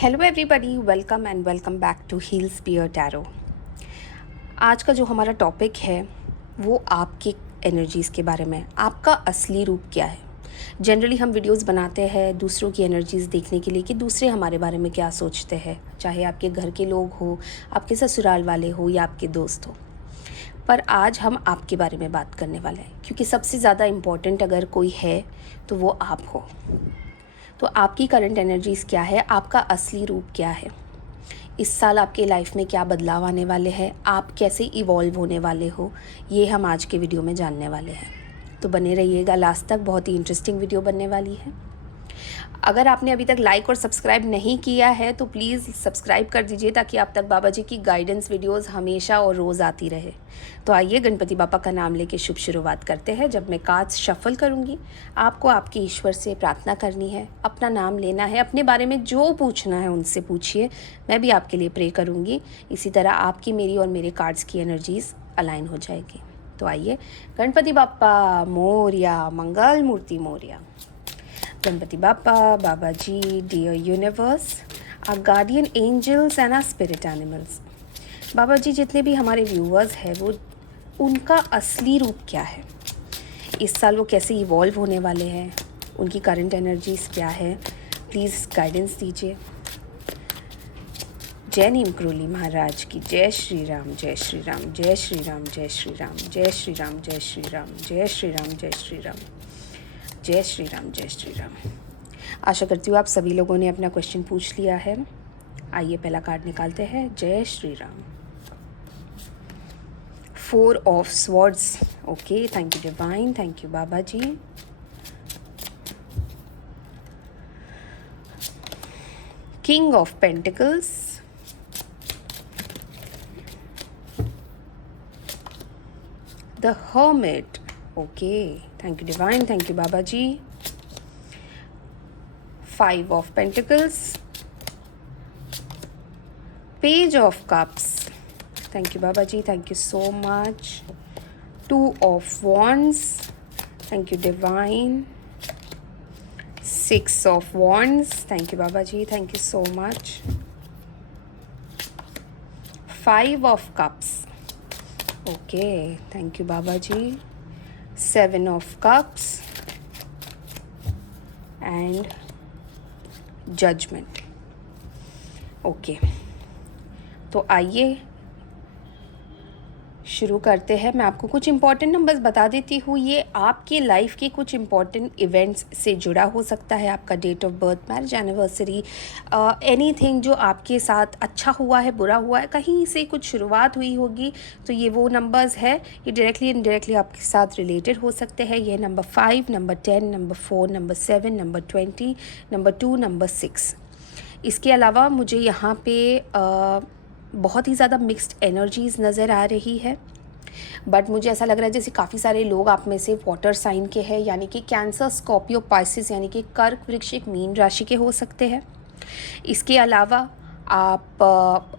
Hello everybody, welcome and welcome back to heal spear tarot. आज का जो हमारा टॉपिक है वो आपकी एनर्जीज़ के बारे में। आपका असली रूप क्या है। जनरली हम वीडियोस बनाते हैं दूसरों की एनर्जीज़ देखने के लिए कि दूसरे हमारे बारे में क्या सोचते हैं, चाहे आपके घर के लोग हो, आपके ससुराल वाले हो या आपके दोस्त हो। पर आज हम आपके बारे में बात करने वाले हैं, क्योंकि सबसे ज़्यादा इम्पॉर्टेंट अगर कोई है तो वो आप हो। तो आपकी करंट एनर्जीज़ क्या है, आपका असली रूप क्या है, इस साल आपके लाइफ में क्या बदलाव आने वाले हैं, आप कैसे इवॉल्व होने वाले हो, ये हम आज के वीडियो में जानने वाले हैं। तो बने रहिएगा लास्ट तक, बहुत ही इंटरेस्टिंग वीडियो बनने वाली है। अगर आपने अभी तक लाइक और सब्सक्राइब नहीं किया है तो प्लीज़ सब्सक्राइब कर दीजिए, ताकि आप तक बाबा जी की गाइडेंस वीडियोस हमेशा और रोज़ आती रहे। तो आइए गणपति बापा का नाम लेके शुभ शुरुआत करते हैं। जब मैं कार्ड्स शफल करूँगी, आपको आपके ईश्वर से प्रार्थना करनी है, अपना नाम लेना है, अपने बारे में जो पूछना है उनसे पूछिए। मैं भी आपके लिए प्रे करूँगी। इसी तरह आपकी, मेरी और मेरे कार्ड्स की एनर्जीज़ अलाइन हो जाएगी। तो आइए, गणपति बापा मोरया, मंगल मूर्ति मोरया। गणपति बापा, बाबा जी, dear universe, our guardian angels and our spirit animals. बाबा जी, जितने भी हमारे व्यूअर्स हैं वो उनका असली रूप क्या है, इस साल वो कैसे इवॉल्व होने वाले हैं, उनकी करंट एनर्जीज क्या है, प्लीज़ गाइडेंस दीजिए। जय नीम क्रोली महाराज की जय श्री राम, जय श्री राम, जय श्री राम, जय श्री राम, जय श्री राम, जय श्री राम, जय श्री राम, जय श्री राम, जय श्री राम, जय श्री राम। आशा करती हूँ आप सभी लोगों ने अपना क्वेश्चन पूछ लिया है। आइए पहला कार्ड निकालते हैं। जय Shri Ram. 4 of swords. Okay, thank you divine, thank you Baba ji. King of pentacles. The hermit. Okay, thank you divine, thank you Baba ji. 5 of Pentacles, Page of Cups, thank you Baba Ji, thank you so much. 2 of Wands, thank you Divine. 6 of Wands, thank you Baba Ji, thank you so much. 5 of Cups, okay, thank you Baba Ji. 7 of Cups and judgement. Okay, तो आइए शुरू करते हैं। मैं आपको कुछ important numbers बता देती हूँ। ये आपके लाइफ के कुछ इंपॉर्टेंट इवेंट्स से जुड़ा हो सकता है। आपका date of birth, marriage anniversary, anything जो आपके साथ अच्छा हुआ है, बुरा हुआ है, कहीं से कुछ शुरुआत हुई होगी, तो ये वो नंबर्स है। ये डायरेक्टली इनडायरेक्टली आपके साथ रिलेटेड हो सकते हैं। ये number 5, number 10, number 4, number 7, number 20, number 2, number 6। इसके अलावा मुझे यहाँ पे बहुत ही ज़्यादा मिक्स्ड एनर्जीज़ नज़र आ रही है, बट मुझे ऐसा लग रहा है जैसे काफ़ी सारे लोग आप में से वाटर साइन के हैं, यानी कि कैंसर, स्कॉर्पियो, पाइसिस, यानी कि कर्क, वृश्चिक, मीन राशि के हो सकते हैं। इसके अलावा आप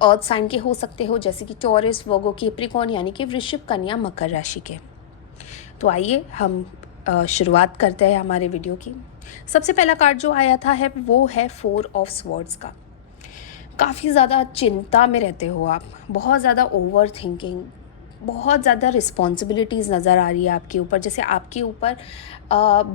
अर्थ साइन के हो सकते हो, जैसे कि टॉरस, वर्गो, कैप्रिकॉर्न, यानी कि वृश्चिक, कन्या, मकर राशि के। तो आइए हम शुरुआत करते हैं हमारे वीडियो की। सबसे पहला कार्ड जो आया था है वो है 4 ऑफ स्वॉर्ड्स का। काफ़ी ज़्यादा चिंता में रहते हो आप, बहुत ज़्यादा ओवर थिंकिंग, बहुत ज़्यादा रिस्पॉन्सिबिलिटीज़ नज़र आ रही है आपके ऊपर, जैसे आपके ऊपर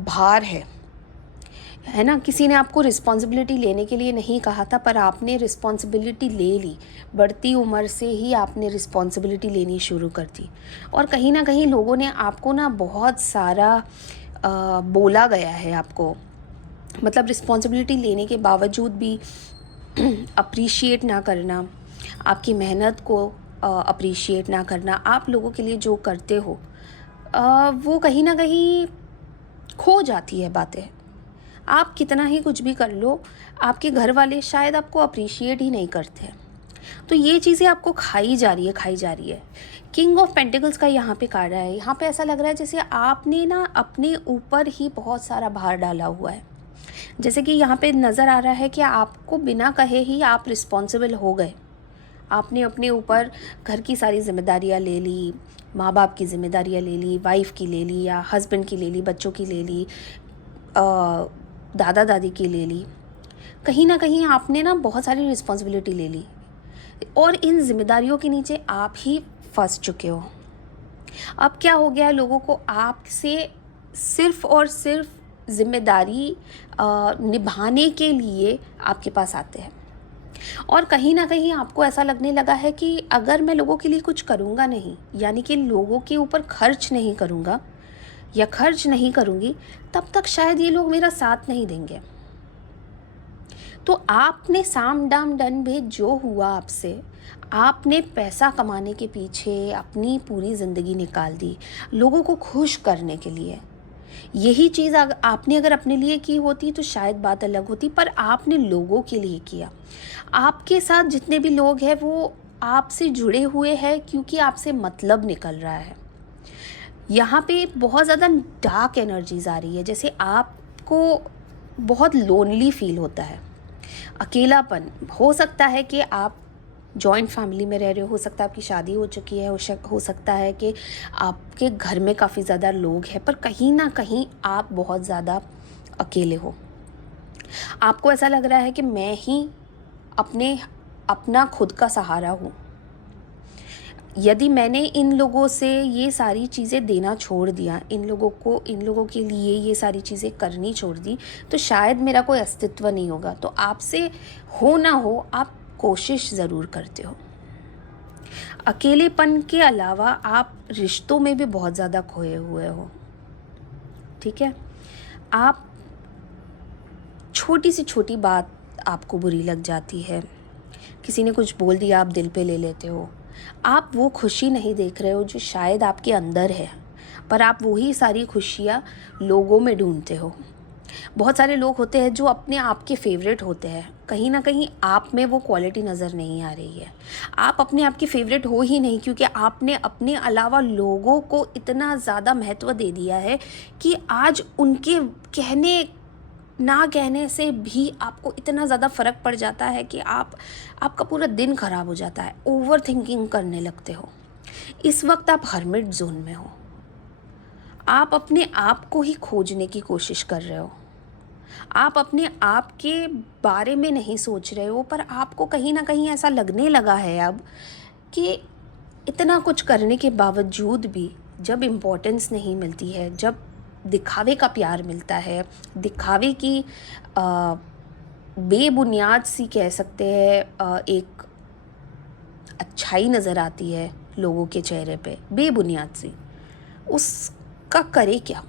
भार है ना। किसी ने आपको रिस्पॉन्सिबिलिटी लेने के लिए नहीं कहा था, पर आपने रिस्पॉन्सिबिलिटी ले ली। बढ़ती उम्र से ही आपने रिस्पॉन्सिबिलिटी लेनी शुरू कर दी, और कहीं ना कहीं लोगों ने आपको ना बहुत सारा बोला गया है आपको, मतलब रिस्पॉन्सिबिलिटी लेने के बावजूद भी अप्रिशिएट ना करना, आपकी मेहनत को अप्रिशिएट ना करना, आप लोगों के लिए जो करते हो वो कहीं ना कहीं खो जाती है बातें। आप कितना ही कुछ भी कर लो, आपके घर वाले शायद आपको अप्रिशिएट ही नहीं करते। तो ये चीज़ें आपको खाई जा रही है, खाई जा रही है। किंग ऑफ पेंटिकल्स का यहाँ पे कार्ड है। यहाँ पे ऐसा लग रहा है जैसे आपने ना अपने ऊपर ही बहुत सारा भार डाला हुआ है। जैसे कि यहाँ पे नज़र आ रहा है कि आपको बिना कहे ही आप रिस्पॉन्सिबल हो गए। आपने अपने ऊपर घर की सारी जिम्मेदारियाँ ले ली, माँ बाप की जिम्मेदारियाँ ले ली, वाइफ की ले ली, या हस्बैंड की ले ली, बच्चों की ले ली, दादा दादी की ले ली। कहीं न कहीं आपने ना बहुत सारी रिस्पॉन्सिबिलिटी ले ली और इन ज़िम्मेदारियों के नीचे आप ही फँस चुके हो। अब क्या हो गया है, लोगों को आपसे सिर्फ़ और सिर्फ़ ज़िम्मेदारी निभाने के लिए आपके पास आते हैं। और कहीं न कहीं आपको ऐसा लगने लगा है कि अगर मैं लोगों के लिए कुछ करूँगा नहीं, यानी कि लोगों के ऊपर खर्च नहीं करूँगा या खर्च नहीं करूँगी, तब तक शायद ये लोग मेरा साथ नहीं देंगे। तो आपने साम दाम दंड भेद जो हुआ आपसे, आपने पैसा कमाने के पीछे अपनी पूरी ज़िंदगी निकाल दी, लोगों को खुश करने के लिए। यही चीज़ आपने अगर अपने लिए की होती तो शायद बात अलग होती, पर आपने लोगों के लिए किया। आपके साथ जितने भी लोग हैं वो आपसे जुड़े हुए हैं क्योंकि आपसे मतलब निकल रहा है। यहाँ पे बहुत ज़्यादा डार्क एनर्जीज़ आ रही है, जैसे आपको बहुत लोनली फ़ील होता है, अकेलापन। हो सकता है कि आप जॉइंट फैमिली में रह रहे हो सकता है आपकी शादी हो चुकी है, हो सकता है कि आपके घर में काफ़ी ज़्यादा लोग हैं, पर कहीं न कहीं आप बहुत ज़्यादा अकेले हो। आपको ऐसा लग रहा है कि मैं ही अपना खुद का सहारा हूँ। यदि मैंने इन लोगों से ये सारी चीज़ें देना छोड़ दिया, इन लोगों के लिए ये सारी चीज़ें करनी छोड़ दी, तो शायद मेरा कोई अस्तित्व नहीं होगा। तो आपसे हो ना हो, आप कोशिश ज़रूर करते हो। अकेलेपन के अलावा आप रिश्तों में भी बहुत ज़्यादा खोए हुए हो, ठीक है? आप छोटी से छोटी बात आपको बुरी लग जाती है, किसी ने कुछ बोल दिया आप दिल पे ले लेते हो। आप वो खुशी नहीं देख रहे हो जो शायद आपके अंदर है, पर आप वही सारी खुशियाँ लोगों में ढूँढते हो। बहुत सारे लोग होते हैं जो अपने आप के फेवरेट होते हैं, कहीं न कहीं आप में वो क्वालिटी नज़र नहीं आ रही है। आप अपने आप के फेवरेट हो ही नहीं क्योंकि आपने अपने अलावा लोगों को इतना ज़्यादा महत्व दे दिया है कि आज उनके कहने ना कहने से भी आपको इतना ज़्यादा फ़र्क पड़ जाता है कि आपका पूरा दिन ख़राब हो जाता है, ओवरथिंकिंग करने लगते हो। इस वक़्त आप हर्मिट ज़ोन में हो। आप अपने आप को ही खोजने की कोशिश कर रहे हो। आप अपने आप के बारे में नहीं सोच रहे हो, पर आपको कहीं न कहीं ऐसा लगने लगा है अब कि इतना कुछ करने के बावजूद भी जब इम्पोर्टेंस नहीं मिलती है, जब दिखावे का प्यार मिलता है, दिखावे की बेबुनियाद सी कह सकते हैं एक अच्छाई नज़र आती है लोगों के चेहरे पे, बेबुनियाद सी, उसका करे क्या?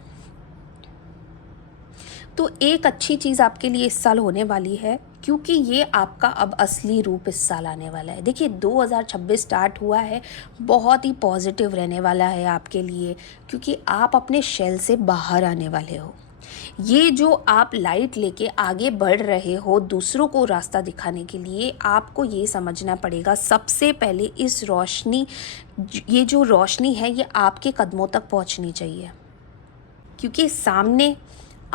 तो एक अच्छी चीज़ आपके लिए इस साल होने वाली है क्योंकि ये आपका अब असली रूप इस साल आने वाला है। देखिए 2026 स्टार्ट हुआ है, बहुत ही पॉजिटिव रहने वाला है आपके लिए क्योंकि आप अपने शेल से बाहर आने वाले हो। ये जो आप लाइट लेके आगे बढ़ रहे हो दूसरों को रास्ता दिखाने के लिए, आपको ये समझना पड़ेगा सबसे पहले ये जो रोशनी है ये आपके कदमों तक पहुंचनी चाहिए क्योंकि सामने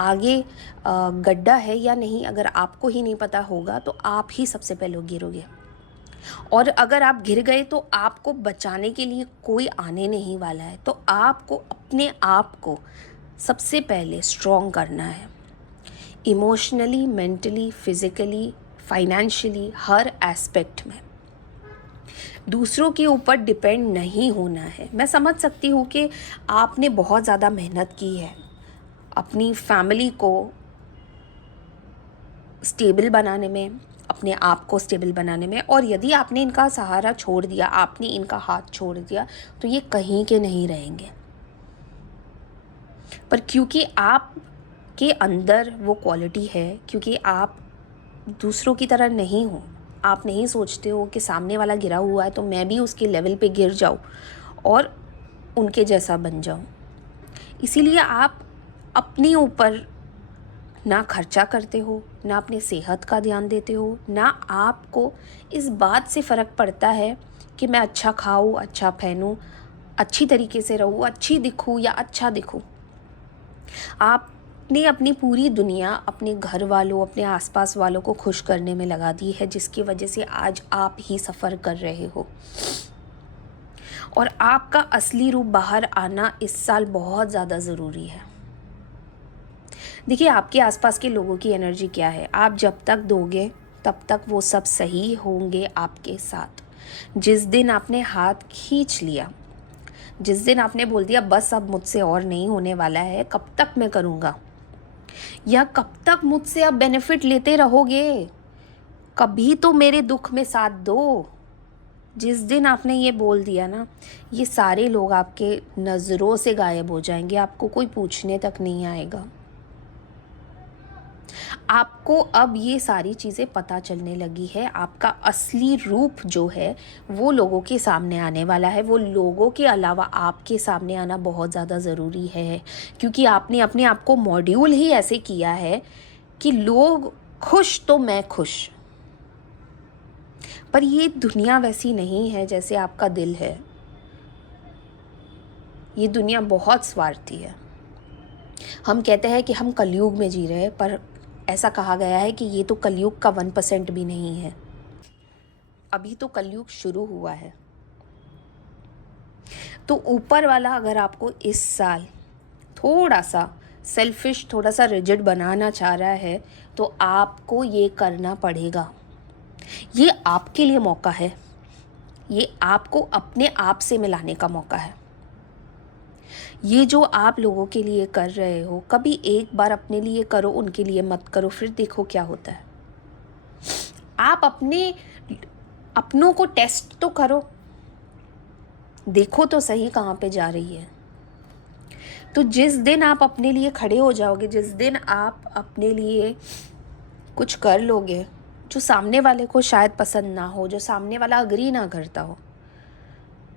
आगे गड्ढा है या नहीं अगर आपको ही नहीं पता होगा तो आप ही सबसे पहले गिरोगे और अगर आप गिर गए तो आपको बचाने के लिए कोई आने नहीं वाला है। तो आपको अपने आप को सबसे पहले स्ट्रॉन्ग करना है, इमोशनली, मेंटली, फिज़िकली, फाइनेंशियली, हर एस्पेक्ट में। दूसरों के ऊपर डिपेंड नहीं होना है। मैं समझ सकती हूँ कि आपने बहुत ज़्यादा मेहनत की है अपनी फैमिली को स्टेबल बनाने में, अपने आप को स्टेबल बनाने में, और यदि आपने इनका सहारा छोड़ दिया, आपने इनका हाथ छोड़ दिया, तो ये कहीं के नहीं रहेंगे। पर क्योंकि आप के अंदर वो क्वालिटी है, क्योंकि आप दूसरों की तरह नहीं हो, आप नहीं सोचते हो कि सामने वाला गिरा हुआ है तो मैं भी उसके लेवल पे गिर जाऊँ और उनके जैसा बन जाऊँ, इसीलिए आप अपने ऊपर ना खर्चा करते हो, ना अपने सेहत का ध्यान देते हो, ना आपको इस बात से फ़र्क पड़ता है कि मैं अच्छा खाऊं, अच्छा पहनूं, अच्छी तरीके से रहूं, अच्छी दिखूं या अच्छा दिखूं। आपने अपनी पूरी दुनिया अपने घर वालों, अपने आसपास वालों को खुश करने में लगा दी है, जिसकी वजह से आज आप ही सफ़र कर रहे हो। और आपका असली रूप बाहर आना इस साल बहुत ज़्यादा ज़रूरी है। देखिए, आपके आसपास के लोगों की एनर्जी क्या है, आप जब तक दोगे तब तक वो सब सही होंगे आपके साथ। जिस दिन आपने हाथ खींच लिया, जिस दिन आपने बोल दिया बस अब मुझसे और नहीं होने वाला है, कब तक मैं करूँगा, या कब तक मुझसे आप बेनिफिट लेते रहोगे, कभी तो मेरे दुख में साथ दो। जिस दिन आपने ये बोल दिया ना, ये सारे लोग आपके नज़रों से गायब हो जाएंगे, आपको कोई पूछने तक नहीं आएगा। आपको अब ये सारी चीज़ें पता चलने लगी है, आपका असली रूप जो है वो लोगों के सामने आने वाला है। वो लोगों के अलावा आपके सामने आना बहुत ज़्यादा ज़रूरी है, क्योंकि आपने अपने आप को मॉड्यूल ही ऐसे किया है कि लोग खुश तो मैं खुश। पर ये दुनिया वैसी नहीं है जैसे आपका दिल है। ये दुनिया बहुत स्वार्थी है। हम कहते हैं कि हम कलयुग में जी रहे हैं, पर ऐसा कहा गया है कि ये तो कलयुग का 1% भी नहीं है। अभी तो कलयुग शुरू हुआ है। तो ऊपर वाला अगर आपको इस साल थोड़ा सा सेल्फिश, थोड़ा सा रिजिड बनाना चाह रहा है, तो आपको ये करना पड़ेगा। ये आपके लिए मौका है, ये आपको अपने आप से मिलाने का मौका है। ये जो आप लोगों के लिए कर रहे हो, कभी एक बार अपने लिए करो, उनके लिए मत करो, फिर देखो क्या होता है। आप अपनों को टेस्ट तो करो, देखो तो सही कहाँ पे जा रही है। तो जिस दिन आप अपने लिए खड़े हो जाओगे, जिस दिन आप अपने लिए कुछ कर लोगे जो सामने वाले को शायद पसंद ना हो, जो सामने वाला अग्री ना करता हो,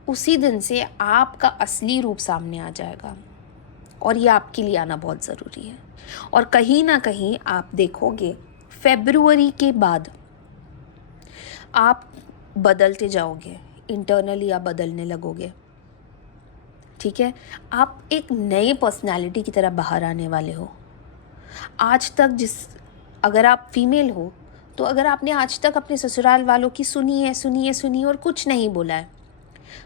उसी दिन से आपका असली रूप सामने आ जाएगा। और ये आपके लिए आना बहुत ज़रूरी है। और कहीं ना कहीं आप देखोगे फरवरी के बाद आप बदलते जाओगे, इंटरनली आप बदलने लगोगे। ठीक है, आप एक नए पर्सनालिटी की तरह बाहर आने वाले हो। आज तक अगर आप फीमेल हो, तो अगर आपने आज तक अपने ससुराल वालों की सुनी और कुछ नहीं बोला है,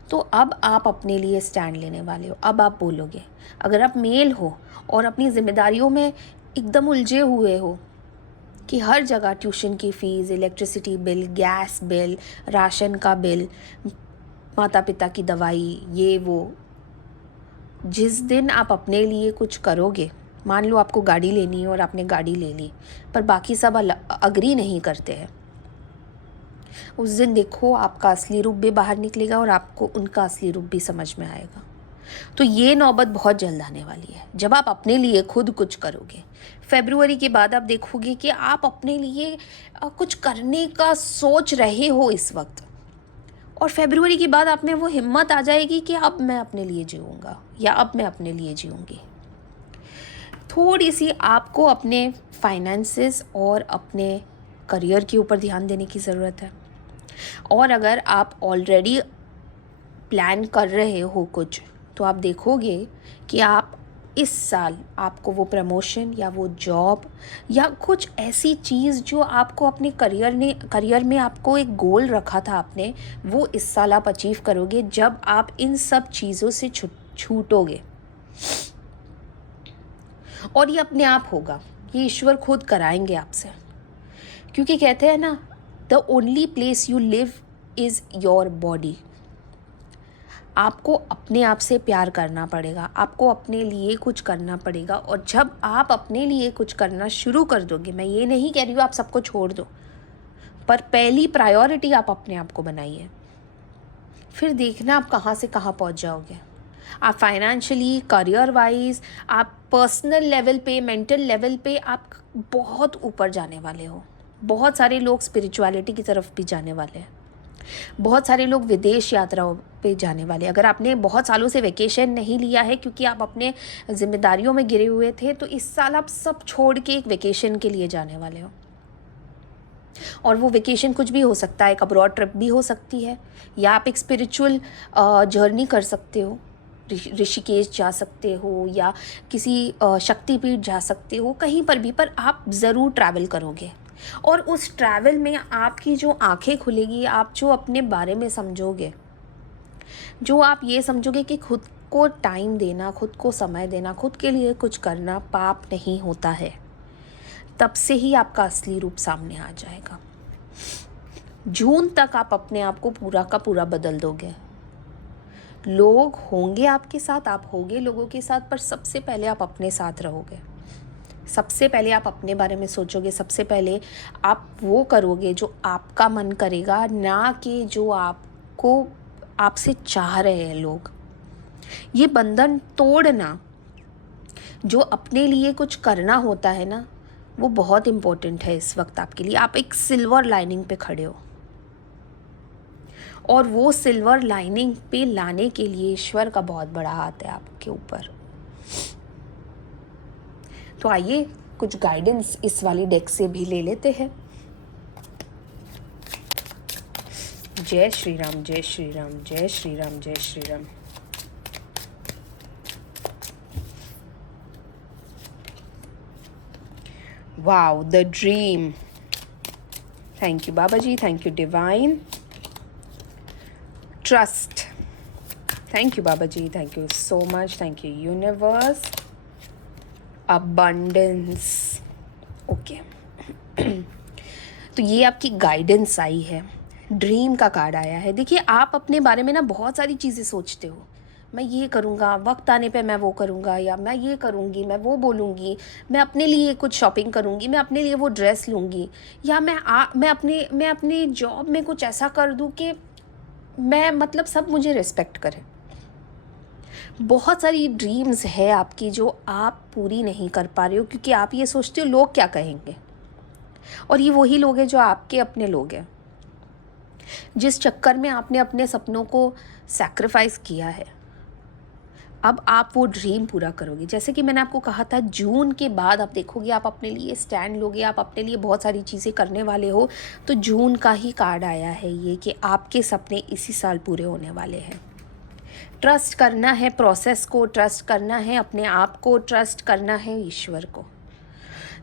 तो अब आप अपने लिए स्टैंड लेने वाले हो, अब आप बोलोगे। अगर आप मेल हो और अपनी जिम्मेदारियों में एकदम उलझे हुए हो कि हर जगह ट्यूशन की fees, electricity bill, gas bill, ration का बिल, माता पिता की दवाई, ये वो, जिस दिन आप अपने लिए कुछ करोगे, मान लो आपको गाड़ी लेनी है और आपने गाड़ी ले ली, पर बाकी सब अग्री नहीं करते हैं, उस दिन देखो आपका असली रूप भी बाहर निकलेगा और आपको उनका असली रूप भी समझ में आएगा। तो ये नौबत बहुत जल्द आने वाली है, जब आप अपने लिए खुद कुछ करोगे। फरवरी के बाद आप देखोगे कि आप अपने लिए कुछ करने का सोच रहे हो इस वक्त, और फरवरी के बाद आप में वो हिम्मत आ जाएगी कि अब मैं अपने लिए जीऊँगा या अब मैं अपने लिए जीऊँगी। थोड़ी सी आपको अपने फाइनेंसेस और अपने करियर के ऊपर ध्यान देने की ज़रूरत है। और अगर आप ऑलरेडी प्लान कर रहे हो कुछ, तो आप देखोगे कि आप इस साल आपको वो प्रमोशन या वो जॉब या कुछ ऐसी चीज़ जो आपको अपने करियर में आपको एक गोल रखा था आपने, वो इस साल आप अचीव करोगे जब आप इन सब चीज़ों से छूटोगे। और ये अपने आप होगा, ये ईश्वर खुद कराएंगे आपसे, क्योंकि कहते हैं ना, the only place you live is your body. आपको अपने आप से प्यार करना पड़ेगा, आपको अपने लिए कुछ करना पड़ेगा। और जब आप अपने लिए कुछ करना शुरू कर दोगे, मैं ये नहीं कह रही हूँ आप सबको छोड़ दो, पर पहली प्रायोरिटी आप अपने आप को बनाइए, फिर देखना आप कहाँ से कहाँ पहुँच जाओगे। आप फाइनेंशियली, करियर वाइज, आप पर्सनल लेवल पे, मेंटल लेवल पे आप बहुत ऊपर जाने वाले हो। बहुत सारे लोग स्पिरिचुअलिटी की तरफ भी जाने वाले हैं, बहुत सारे लोग विदेश यात्राओं पे जाने वाले। अगर आपने बहुत सालों से वेकेशन नहीं लिया है क्योंकि आप अपने जिम्मेदारियों में गिरे हुए थे, तो इस साल आप सब छोड़ के एक वेकेशन के लिए जाने वाले हो। और वो वेकेशन कुछ भी हो सकता है, एक अब्रॉड ट्रिप भी हो सकती है, या आप एक स्पिरिचुअल जर्नी कर सकते हो, ऋषिकेश जा सकते हो या किसी शक्तिपीठ जा सकते हो, कहीं पर भी, पर आप ज़रूर ट्रैवल करोगे। और उस ट्रैवल में आपकी जो आंखें खुलेगी, आप जो अपने बारे में समझोगे, जो आप ये समझोगे कि खुद को टाइम देना, खुद को समय देना, खुद के लिए कुछ करना पाप नहीं होता है। तब से ही आपका असली रूप सामने आ जाएगा। जून तक आप अपने आप को पूरा का पूरा बदल दोगे। लोग होंगे आपके साथ, आप होगे लोगों के साथ, पर सबसे पहले आप अपने साथ रहोगे। सबसे पहले आप अपने बारे में सोचोगे, सबसे पहले आप वो करोगे जो आपका मन करेगा, ना कि जो आपको आपसे चाह रहे हैं लोग। ये बंधन तोड़ना, जो अपने लिए कुछ करना होता है ना, वो बहुत इम्पोर्टेंट है इस वक्त आपके लिए। आप एक सिल्वर लाइनिंग पे खड़े हो, और वो सिल्वर लाइनिंग पे लाने के लिए ईश्वर का बहुत बड़ा हाथ है आपके ऊपर। तो आइए कुछ गाइडेंस इस वाली डेक से भी ले लेते हैं। जय श्री राम, जय श्री राम, जय श्री राम, जय Shri Ram. Wow, the dream. Thank you Baba ji, thank you divine. Trust, thank you Baba ji, thank you so much, thank you universe. Abundance, okay. तो ये आपकी गाइडेंस आई है। ड्रीम का कार्ड आया है। देखिए, आप अपने बारे में ना बहुत सारी चीज़ें सोचते हो। मैं ये करूँगा, वक्त आने पे मैं वो करूँगा, या मैं ये करूँगी, मैं वो बोलूँगी, मैं अपने लिए कुछ शॉपिंग करूँगी, मैं अपने लिए वो ड्रेस लूँगी, या मैं अपने जॉब में कुछ ऐसा कर दूँ कि मैं मतलब सब मुझे रिस्पेक्ट करें। बहुत सारी ड्रीम्स है आपकी जो आप पूरी नहीं कर पा रहे हो, क्योंकि आप ये सोचते हो लोग क्या कहेंगे। और ये वही लोग हैं जो आपके अपने लोग हैं, जिस चक्कर में आपने अपने सपनों को सैक्रिफाइस किया है। अब आप वो ड्रीम पूरा करोगे। जैसे कि मैंने आपको कहा था, जून के बाद आप देखोगे, आप अपने लिए स्टैंड लोगे, आप अपने लिए बहुत सारी चीज़ें करने वाले हो। तो जून का ही कार्ड आया है ये, कि आपके सपने इसी साल पूरे होने वाले हैं। ट्रस्ट करना है प्रोसेस को, ट्रस्ट करना है अपने आप को, ट्रस्ट करना है ईश्वर को।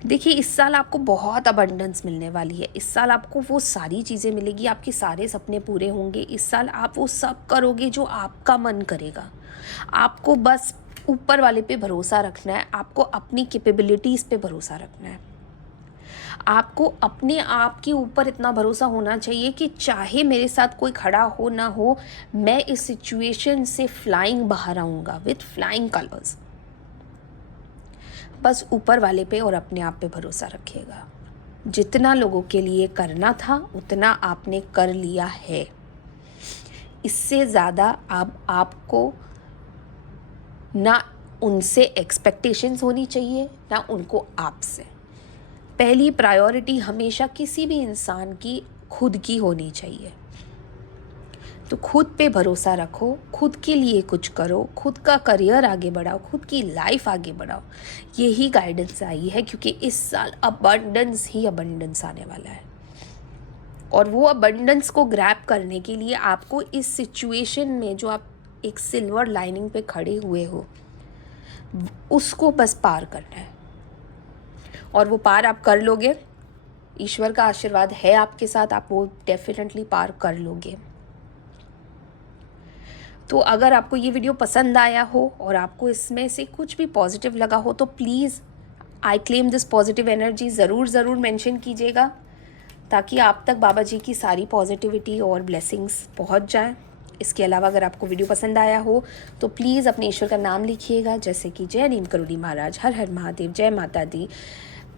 देखिए, इस साल आपको बहुत अबंडेंस मिलने वाली है। इस साल आपको वो सारी चीज़ें मिलेगी, आपके सारे सपने पूरे होंगे। इस साल आप वो सब करोगे जो आपका मन करेगा। आपको बस ऊपर वाले पे भरोसा रखना है, आपको अपनी कैपेबिलिटीज़ पे भरोसा रखना है। आपको अपने आप के ऊपर इतना भरोसा होना चाहिए कि चाहे मेरे साथ कोई खड़ा हो ना हो, मैं इस सिचुएशन से फ्लाइंग बाहर आऊँगा विथ फ्लाइंग कलर्स। बस ऊपर वाले पे और अपने आप पे भरोसा रखिएगा। जितना लोगों के लिए करना था उतना आपने कर लिया है। इससे ज़्यादा अब आपको ना उनसे एक्सपेक्टेशंस होनी चाहिए, ना उनको आपसे। पहली प्रायोरिटी हमेशा किसी भी इंसान की खुद की होनी चाहिए। तो खुद पे भरोसा रखो, खुद के लिए कुछ करो, खुद का करियर आगे बढ़ाओ, खुद की लाइफ आगे बढ़ाओ। यही गाइडेंस आई है, क्योंकि इस साल अबंडेंस ही अबंडेंस आने वाला है। और वो अबंडेंस को ग्रैब करने के लिए आपको इस सिचुएशन में जो आप एक सिल्वर लाइनिंग पे खड़े हुए हो, उसको बस पार करना है। और वो पार आप कर लोगे। ईश्वर का आशीर्वाद है आपके साथ, आप वो डेफिनेटली पार कर लोगे। तो अगर आपको ये वीडियो पसंद आया हो और आपको इसमें से कुछ भी पॉजिटिव लगा हो, तो please I claim this positive energy ज़रूर मेंशन कीजिएगा, ताकि आप तक बाबा जी की सारी पॉजिटिविटी और ब्लेसिंग्स पहुंच जाएं। इसके अलावा अगर आपको वीडियो पसंद आया हो तो प्लीज़ अपने ईश्वर का नाम लिखिएगा, जैसे कि जय नीम करोड़ी महाराज, हर हर महादेव, जय माता दी,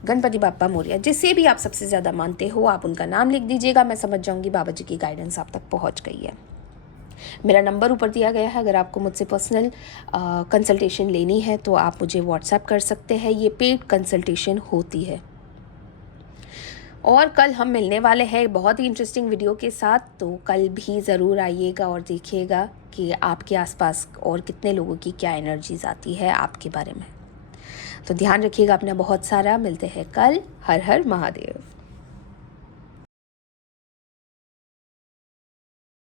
गणपति बाप्पा मोरिया। जिसे भी आप सबसे ज़्यादा मानते हो, आप उनका नाम लिख दीजिएगा। मैं समझ जाऊँगी बाबा जी की गाइडेंस आप तक पहुँच गई है। मेरा नंबर ऊपर दिया गया है। अगर आपको मुझसे पर्सनल कंसल्टेशन लेनी है तो आप मुझे व्हाट्सएप कर सकते हैं। ये पेड कंसल्टेशन होती है। और कल हम मिलने वाले हैं बहुत ही इंटरेस्टिंग वीडियो के साथ, तो कल भी ज़रूर आइएगा और देखिएगा कि आपके आसपास और कितने लोगों की क्या एनर्जीज आती है आपके बारे में। तो ध्यान रखिएगा अपना बहुत सारा। मिलते हैं कल। हर हर महादेव।